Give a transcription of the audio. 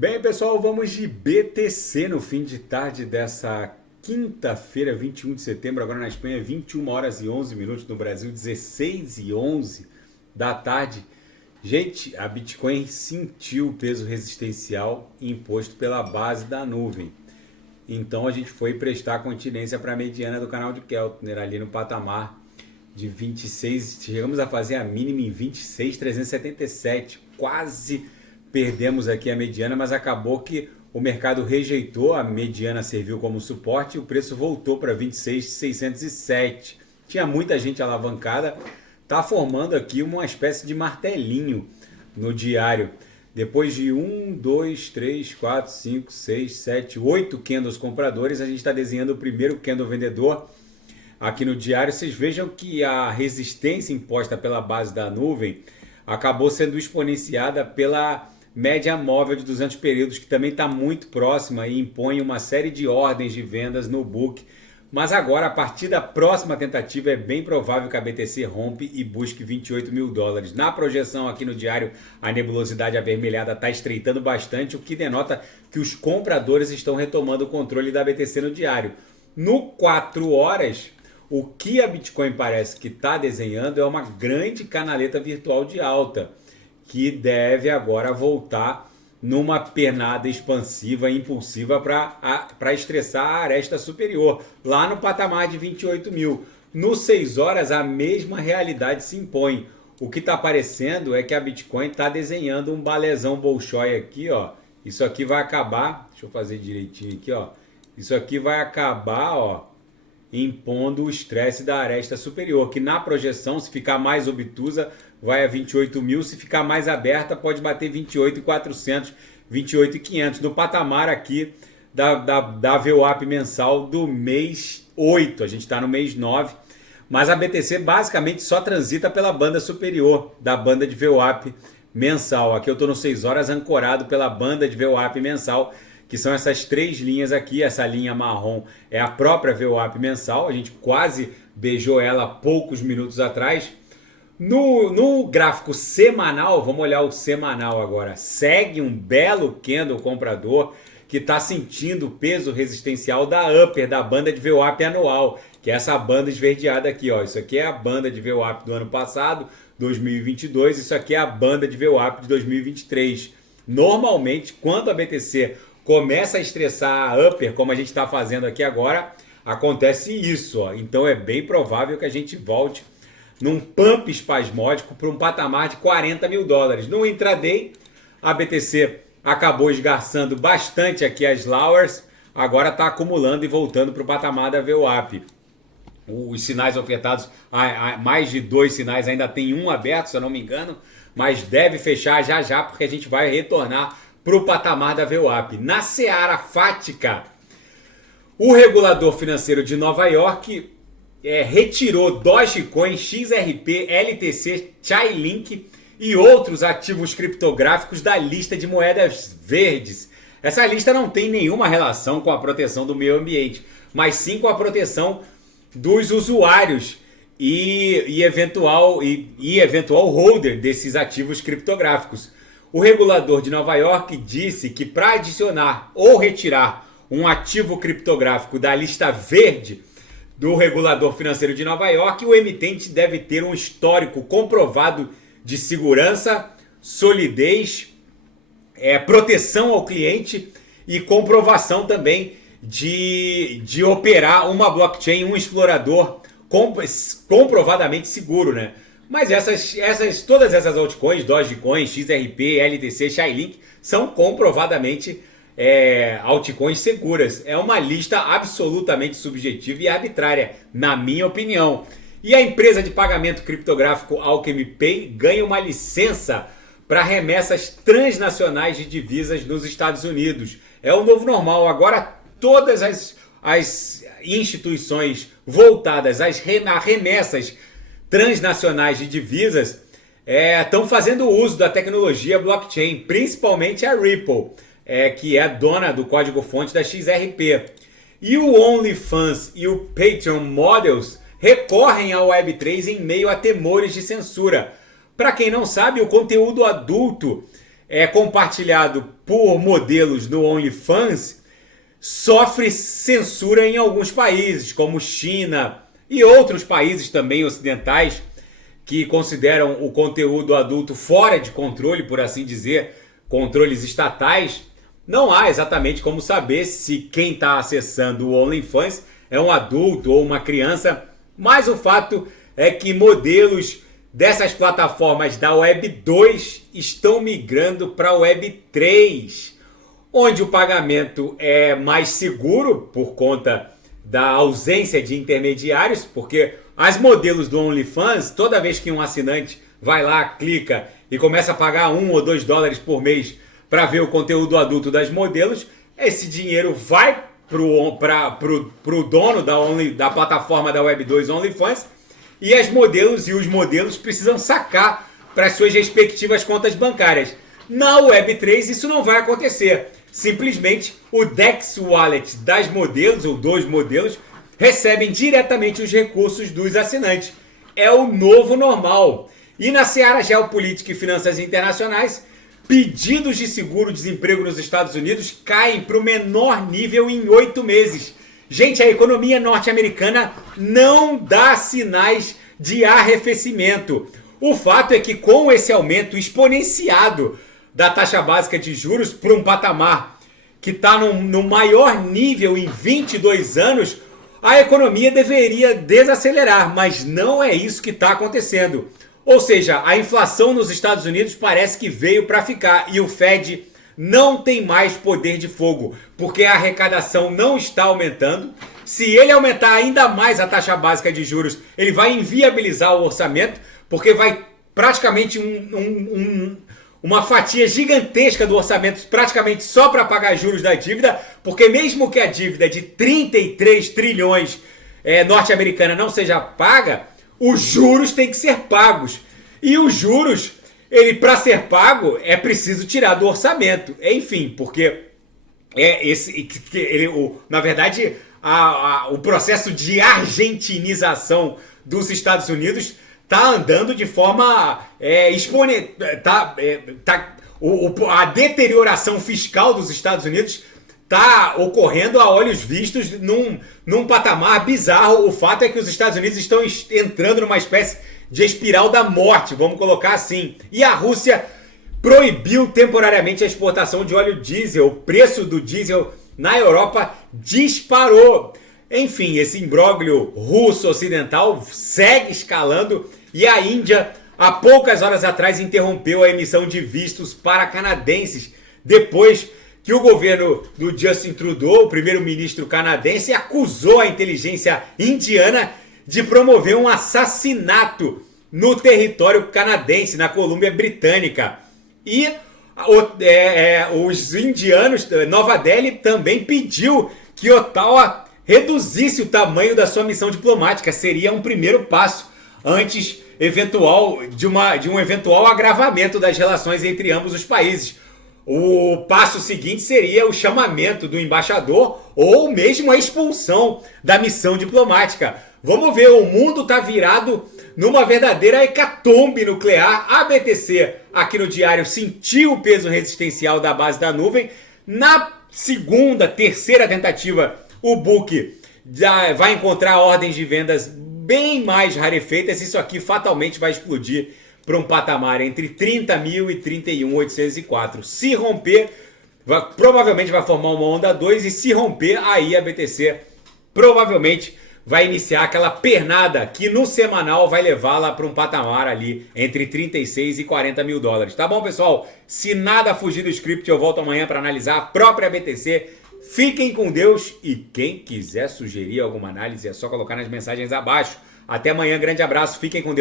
Bem, pessoal, vamos de BTC no fim de tarde dessa quinta-feira, 21 de setembro, agora na Espanha, 21 horas e 11 minutos, no Brasil, 16 e 11 da tarde. Gente, a Bitcoin sentiu o peso resistencial imposto pela base da nuvem. Então a gente foi prestar continência para a mediana do canal de Keltner, ali no patamar de 26, chegamos a fazer a mínima em 26.377, quase perdemos aqui a mediana, mas acabou que o mercado rejeitou, a mediana serviu como suporte e o preço voltou para 26.607. Tinha muita gente alavancada, está formando aqui uma espécie de martelinho no diário. Depois de 1, 2, 3, 4, 5, 6, 7, 8 candles compradores, a gente está desenhando o primeiro candle vendedor aqui no diário. Vocês vejam que a resistência imposta pela base da nuvem acabou sendo exponenciada pela média móvel de 200 períodos, que também está muito próxima e impõe uma série de ordens de vendas no book. Mas agora, a partir da próxima tentativa, é bem provável que a BTC rompe e busque 28 mil dólares. Na projeção aqui no diário, a nebulosidade avermelhada está estreitando bastante, o que denota que os compradores estão retomando o controle da BTC no diário. No 4 horas, o que a Bitcoin parece que está desenhando é uma grande canaleta virtual de alta, que deve agora voltar numa pernada expansiva e impulsiva para estressar a aresta superior, lá no patamar de 28 mil. No 6 horas, a mesma realidade se impõe. O que está aparecendo é que a Bitcoin está desenhando um balezão bolshoi aqui, ó. Isso aqui vai acabar, deixa eu fazer direitinho aqui, ó. Isso aqui vai acabar, ó, impondo o estresse da aresta superior, que na projeção, se ficar mais obtusa, vai a 28 mil, se ficar mais aberta, pode bater 28.400, 28.500, no patamar aqui da VWAP mensal do mês 8, a gente está no mês 9, mas a BTC basicamente só transita pela banda superior da banda de VWAP mensal. Aqui eu estou no 6 horas ancorado pela banda de VWAP mensal, que são essas três linhas aqui. Essa linha marrom é a própria VWAP mensal, a gente quase beijou ela há poucos minutos atrás. No gráfico semanal, vamos olhar o semanal agora, segue um belo candle comprador que está sentindo o peso resistencial da upper, da banda de VWAP anual, que é essa banda esverdeada aqui, ó. Isso aqui é a banda de VWAP do ano passado, 2022, isso aqui é a banda de VWAP de 2023. Normalmente, quando a BTC começa a estressar a upper, como a gente está fazendo aqui agora, acontece isso, ó. Então é bem provável que a gente volte num pump espasmódico para um patamar de 40 mil dólares. No intraday, a BTC acabou esgarçando bastante aqui as Lowers, agora está acumulando e voltando para o patamar da VWAP. Os sinais ofertados, mais de 2 sinais, ainda tem um aberto, se eu não me engano, mas deve fechar já já, porque a gente vai retornar para o patamar da VWAP. Na seara fática, o regulador financeiro de Nova York retirou Dogecoin, XRP, LTC, Chainlink e outros ativos criptográficos da lista de moedas verdes. Essa lista não tem nenhuma relação com a proteção do meio ambiente, mas sim com a proteção dos usuários e eventual holder desses ativos criptográficos. O regulador de Nova York disse que para adicionar ou retirar um ativo criptográfico da lista verde do regulador financeiro de Nova York, o emitente deve ter um histórico comprovado de segurança, solidez, proteção ao cliente e comprovação também de operar uma blockchain, um explorador comprovadamente seguro, né? Mas todas essas altcoins, Dogecoin, XRP, LTC, Chainlink, são comprovadamente altcoins seguras. É uma lista absolutamente subjetiva e arbitrária, na minha opinião. E a empresa de pagamento criptográfico Alchemy Pay ganha uma licença para remessas transnacionais de divisas nos Estados Unidos. É o novo normal. Agora todas as instituições voltadas às remessas transnacionais de divisas estão fazendo uso da tecnologia blockchain, principalmente a Ripple, que é a dona do código-fonte da XRP. E o OnlyFans e o Patreon Models recorrem ao Web3 em meio a temores de censura. Para quem não sabe, o conteúdo adulto é compartilhado por modelos no OnlyFans sofre censura em alguns países, como China e outros países também ocidentais que consideram o conteúdo adulto fora de controle, por assim dizer, controles estatais. Não há exatamente como saber se quem está acessando o OnlyFans é um adulto ou uma criança, mas o fato é que modelos dessas plataformas da Web 2 estão migrando para a Web 3, onde o pagamento é mais seguro por conta da ausência de intermediários, porque as modelos do OnlyFans, toda vez que um assinante vai lá, clica e começa a pagar $1 ou $2 por mês para ver o conteúdo adulto das modelos, esse dinheiro vai pro dono da plataforma da Web 2 OnlyFans, e as modelos e os modelos precisam sacar para as suas respectivas contas bancárias. Na Web 3 isso não vai acontecer. Simplesmente o Dex Wallet das modelos ou dos modelos recebem diretamente os recursos dos assinantes. É o novo normal. E na seara geopolítica e finanças internacionais, pedidos de seguro-desemprego nos Estados Unidos caem para o menor nível em 8 meses. Gente, a economia norte-americana não dá sinais de arrefecimento. O fato é que com esse aumento exponenciado da taxa básica de juros para um patamar que está no maior nível em 22 anos, a economia deveria desacelerar, mas não é isso que está acontecendo. Ou seja, a inflação nos Estados Unidos parece que veio para ficar e o Fed não tem mais poder de fogo, porque a arrecadação não está aumentando. Se ele aumentar ainda mais a taxa básica de juros, ele vai inviabilizar o orçamento, porque vai praticamente uma fatia gigantesca do orçamento praticamente só para pagar juros da dívida, porque mesmo que a dívida de 33 trilhões norte-americana não seja paga, os juros têm que ser pagos. E os juros, para ser pago, é preciso tirar do orçamento. Enfim, porque na verdade, o processo de argentinização dos Estados Unidos está andando de forma exponencial. A deterioração fiscal dos Estados Unidos está ocorrendo a olhos vistos num patamar bizarro. O fato é que os Estados Unidos estão entrando numa espécie de espiral da morte, vamos colocar assim. E a Rússia proibiu temporariamente a exportação de óleo diesel. O preço do diesel na Europa disparou. Enfim, esse imbróglio russo-ocidental segue escalando e a Índia, há poucas horas atrás, interrompeu a emissão de vistos para canadenses, depois que o governo do Justin Trudeau, o primeiro-ministro canadense, acusou a inteligência indiana de promover um assassinato no território canadense, na Colômbia Britânica. E os indianos, Nova Delhi, também pediu que Ottawa reduzisse o tamanho da sua missão diplomática. Seria um primeiro passo antes de um eventual agravamento das relações entre ambos os países. O passo seguinte seria o chamamento do embaixador ou mesmo a expulsão da missão diplomática. Vamos ver, o mundo está virado numa verdadeira hecatombe nuclear. A BTC, aqui no diário, sentiu o peso resistencial da base da nuvem. Na terceira tentativa, o book já vai encontrar ordens de vendas bem mais rarefeitas. Isso aqui fatalmente vai explodir para um patamar entre 30.000 e 31.804. Se romper, provavelmente vai formar uma onda 2, e se romper, aí a BTC provavelmente vai iniciar aquela pernada que no semanal vai levá-la para um patamar ali entre 36 e 40 mil dólares. Tá bom, pessoal? Se nada fugir do script, eu volto amanhã para analisar a própria BTC. Fiquem com Deus e quem quiser sugerir alguma análise é só colocar nas mensagens abaixo. Até amanhã, grande abraço, fiquem com Deus.